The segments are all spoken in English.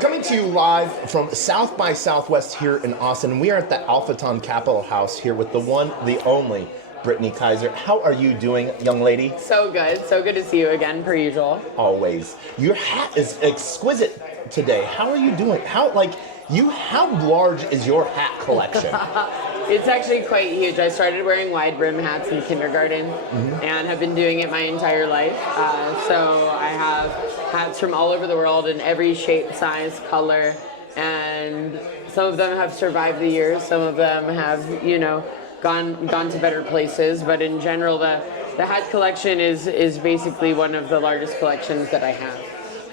Coming to you live from South by Southwest here in Austin. We are at the AlphaTon Capital House here with the one, the only, Brittany Kaiser. How are you doing, young lady? So good to see you again, per usual. Always. Your hat is exquisite today. How are you doing? How large is your hat collection? It's actually quite huge. I started wearing wide brim hats in kindergarten and have been doing it my entire life. So I have hats from all over the world in every shape, size, color, and some of them have survived the years. Some of them have, gone to better places. But in general, the hat collection is basically one of the largest collections that I have.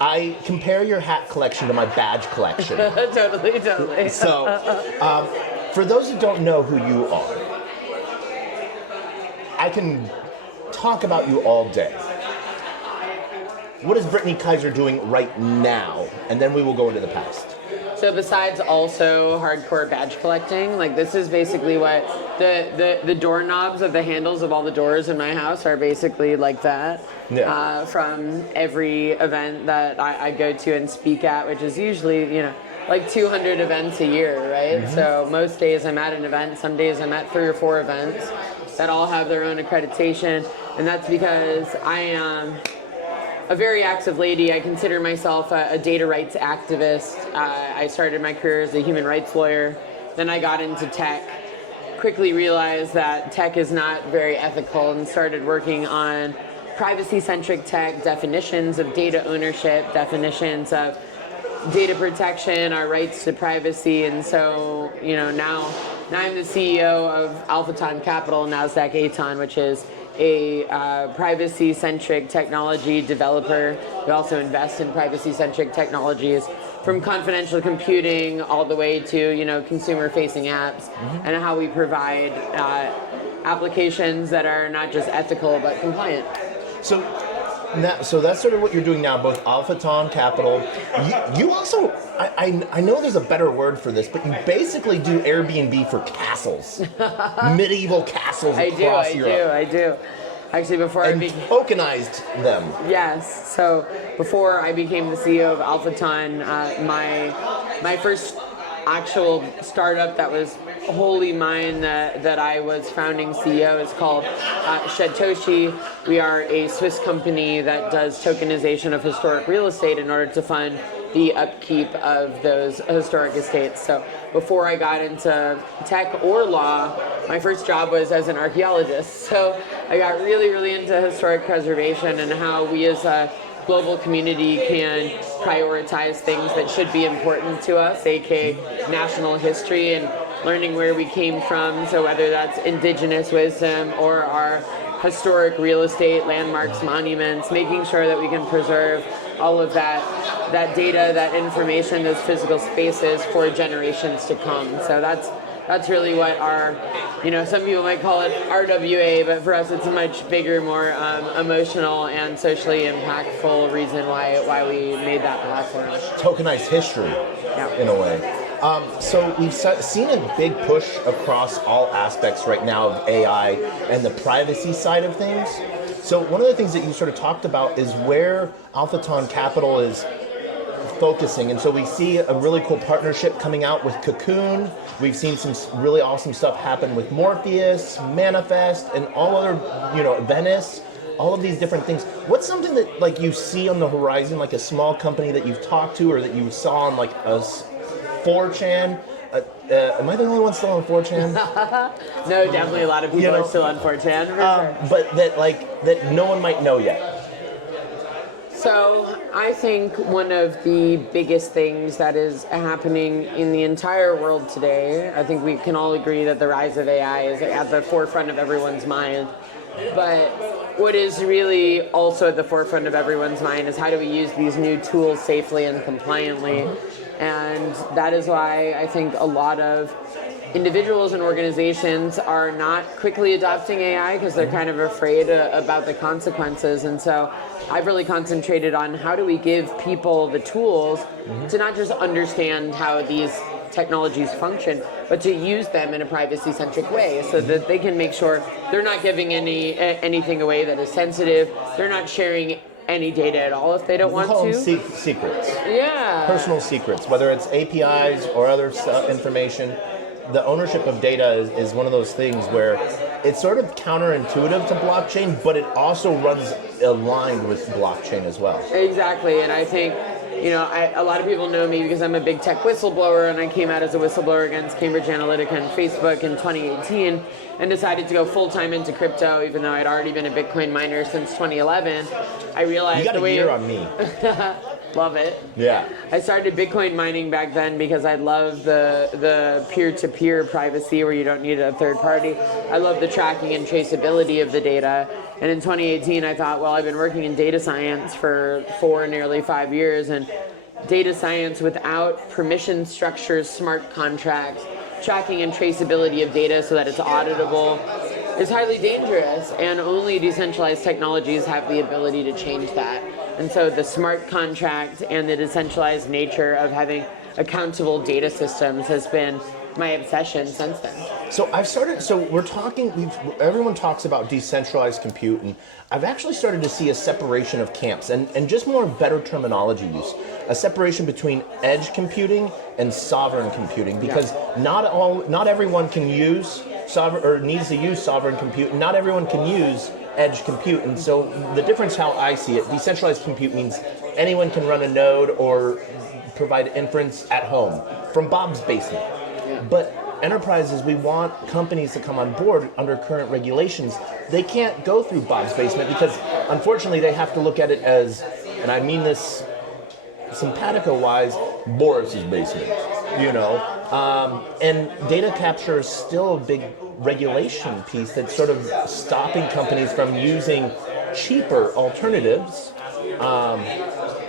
I compare your hat collection to my badge collection. Totally. So, for those who don't know who you are, I can talk about you all day. What is Brittany Kaiser doing right now? And then we will go into the past. So besides also hardcore badge collecting, this is basically what the doorknobs of the handles of all the doors in my house are basically like that. Yeah. From every event that I go to and speak at, which is usually, 200 events a year, right? Mm-hmm. So most days I'm at an event, some days I'm at 3 or 4 events that all have their own accreditation, and that's because I am a very active lady. I consider myself a data rights activist. I started my career as a human rights lawyer. Then I got into tech, quickly realized that tech is not very ethical and started working on privacy-centric tech, definitions of data ownership, definitions of data protection, our rights to privacy. And so, now I'm the CEO of AlphaTon Capital, NASDAQ Aton, which is a privacy-centric technology developer. We also invest in privacy-centric technologies, from confidential computing all the way to consumer-facing apps, and how we provide applications that are not just ethical but compliant. So that's sort of what you're doing now, both AlphaTon Capital. You also, I know there's a better word for this, but you basically do Airbnb for castles, medieval castles across Europe. I do. Actually, before and tokenized them. Yes. So before I became the CEO of AlphaTon, my first actual startup that was wholly mine that I was founding CEO is called Satoshi. We are a Swiss company that does tokenization of historic real estate in order to fund the upkeep of those historic estates. So before I got into tech or law, my first job was as an archaeologist. So I got really, really into historic preservation and how we as a global community can prioritize things that should be important to us, aka national history and learning where we came from. So whether that's indigenous wisdom or our historic real estate, landmarks, monuments, making sure that we can preserve all of that data, that information, those physical spaces for generations to come. So that's really what our, some people might call it RWA, but for us it's a much bigger, more emotional and socially impactful reason why we made that platform. Tokenized history, in a way. So we've seen a big push across all aspects right now of AI and the privacy side of things. So one of the things that you sort of talked about is where AlphaTon Capital is focusing, and so we see a really cool partnership coming out with Cocoon. We've seen some really awesome stuff happen with Morpheus, Manifest, and all other, Venice, all of these different things. What's something that you see on the horizon, like a small company that you've talked to or that you saw on a 4chan? Am I the only one still on 4chan? No, definitely a lot of people are still on 4chan. Sure. But that no one might know yet. So I think one of the biggest things that is happening in the entire world today, I think we can all agree that the rise of AI is at the forefront of everyone's mind. But what is really also at the forefront of everyone's mind is how do we use these new tools safely and compliantly? And that is why I think a lot of individuals and organizations are not quickly adopting AI because they're kind of afraid about the consequences. And so I've really concentrated on how do we give people the tools to not just understand how these technologies function, but to use them in a privacy-centric way so that they can make sure they're not giving anything away that is sensitive. They're not sharing any data at all if they don't want to. Secrets. Yeah. Personal secrets, whether it's APIs or other information. The ownership of data is one of those things where it's sort of counterintuitive to blockchain, but it also runs aligned with blockchain as well. Exactly, and I think, a lot of people know me because I'm a big tech whistleblower, and I came out as a whistleblower against Cambridge Analytica and Facebook in 2018 and decided to go full-time into crypto, even though I'd already been a Bitcoin miner since 2011. I realized you got a year on me. Love it. Yeah. I started Bitcoin mining back then because I love the peer-to-peer privacy where you don't need a third party. I love the tracking and traceability of the data. And in 2018, I thought, well, I've been working in data science for nearly 5 years, and data science without permission structures, smart contracts, tracking and traceability of data so that it's auditable is highly dangerous, and only decentralized technologies have the ability to change that. And so the smart contract and the decentralized nature of having accountable data systems has been my obsession since then. So everyone talks about decentralized compute, and I've actually started to see a separation of camps and just more better terminology use. A separation between edge computing and sovereign computing, because not everyone can use sovereign or needs to use sovereign compute, and not everyone can use edge compute. And so the difference, how I see it, decentralized compute means anyone can run a node or provide inference at home from Bob's basement. But enterprises, we want companies to come on board under current regulations. They can't go through Bob's basement because unfortunately they have to look at it as, and I mean this simpatico-wise, Boris's basement, and data capture is still a big regulation piece that's sort of stopping companies from using cheaper alternatives,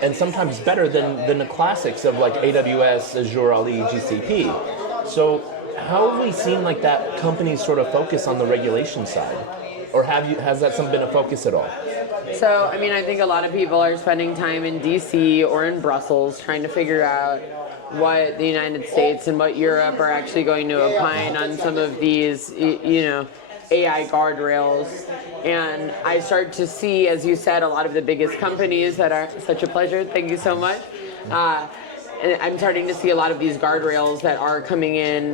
and sometimes better than the classics of like AWS, Azure, Ali, GCP. So how have we seen like that companies sort of focus on the regulation side? Or has that been a focus at all? So, I think a lot of people are spending time in DC or in Brussels trying to figure out what the United States and what Europe are actually going to opine on some of these, AI guardrails. And I start to see, as you said, a lot of the biggest companies that are such a pleasure. Thank you so much. I'm starting to see a lot of these guardrails that are coming in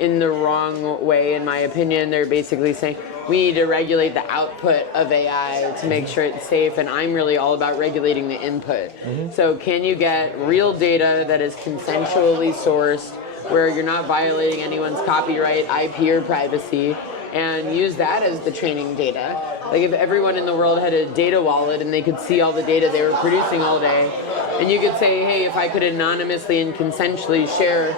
the wrong way, in my opinion. They're basically saying we need to regulate the output of AI to make sure it's safe, and I'm really all about regulating the input. So can you get real data that is consensually sourced, where you're not violating anyone's copyright, IP, or privacy, and use that as the training data? Like if everyone in the world had a data wallet and they could see all the data they were producing all day, and you could say, hey, if I could anonymously and consensually share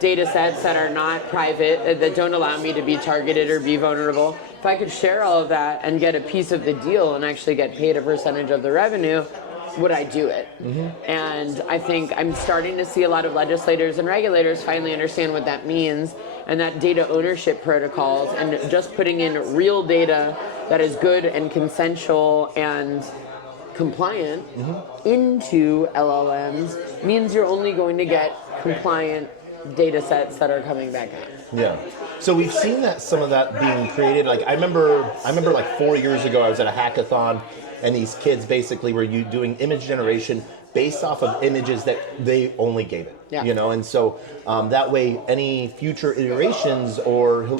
data sets that are not private, that don't allow me to be targeted or be vulnerable, if I could share all of that and get a piece of the deal and actually get paid a percentage of the revenue, would I do it? And I think I'm starting to see a lot of legislators and regulators finally understand what that means, and that data ownership protocols and just putting in real data that is good and consensual and compliant into LLMs means you're only going to get compliant data sets that are coming back out. Yeah. So we've seen that some of that being created. Like I remember like 4 years ago I was at a hackathon, and these kids basically were doing image generation based off of images that they only gave it. And so that way any future iterations or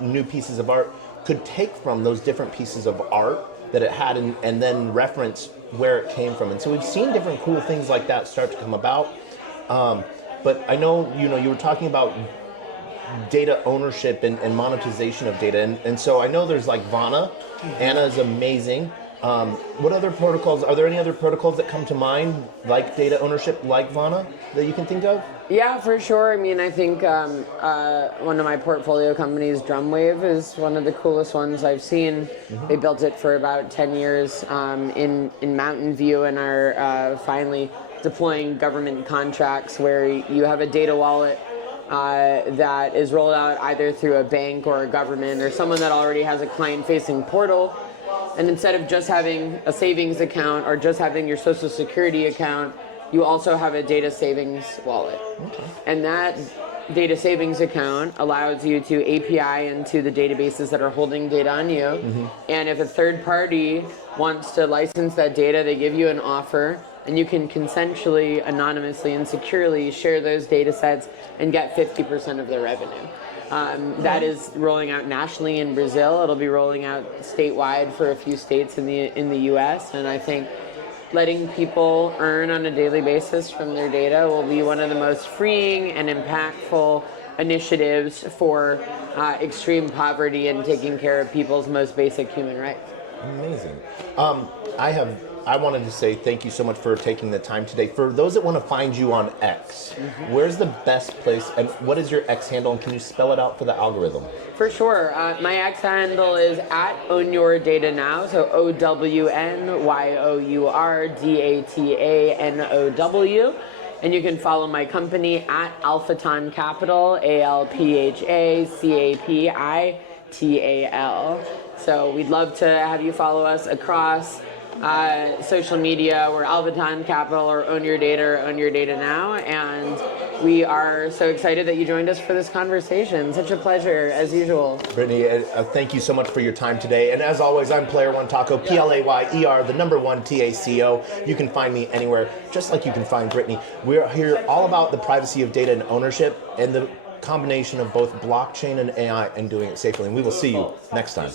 new pieces of art could take from those different pieces of art that it had and then reference where it came from. And so we've seen different cool things like that start to come about. But I know, you were talking about data ownership and monetization of data. And so I know there's like Vana. Anna is amazing. What other protocols, are there any other protocols that come to mind, like data ownership, like Vana, that you can think of? Yeah, for sure. I think one of my portfolio companies, Drumwave, is one of the coolest ones I've seen. They built it for about 10 years in Mountain View, and are finally deploying government contracts where you have a data wallet that is rolled out either through a bank or a government or someone that already has a client-facing portal. And instead of just having a savings account or just having your social security account you also have a data savings wallet. Okay. And that data savings account allows you to API into the databases that are holding data on you. Mm-hmm. And if a third party wants to license that data, they give you an offer, and you can consensually, anonymously, and securely share those data sets and get 50% of their revenue. That is rolling out nationally in Brazil. It'll be rolling out statewide for a few states in the U.S. And I think letting people earn on a daily basis from their data will be one of the most freeing and impactful initiatives for extreme poverty and taking care of people's most basic human rights. Amazing. I wanted to say thank you so much for taking the time today. For those that want to find you on X, where's the best place, and what is your X handle, and can you spell it out for the algorithm? For sure. My X handle is at OwnYourDataNow, so OwnYourDatanow. And you can follow my company at Alphaton Capital, ALPHACAPITAL. So we'd love to have you follow us across social media. We're Alphaton Capital or Own Your Data or Own Your Data Now, and we are so excited that you joined us for this conversation. Such a pleasure, as usual. Brittany, thank you so much for your time today. And as always, I'm Player One Taco, PLAYER, the number one TACO. You can find me anywhere, just like you can find Brittany. We're here all about the privacy of data and ownership and the combination of both blockchain and AI and doing it safely. And we will see you next time.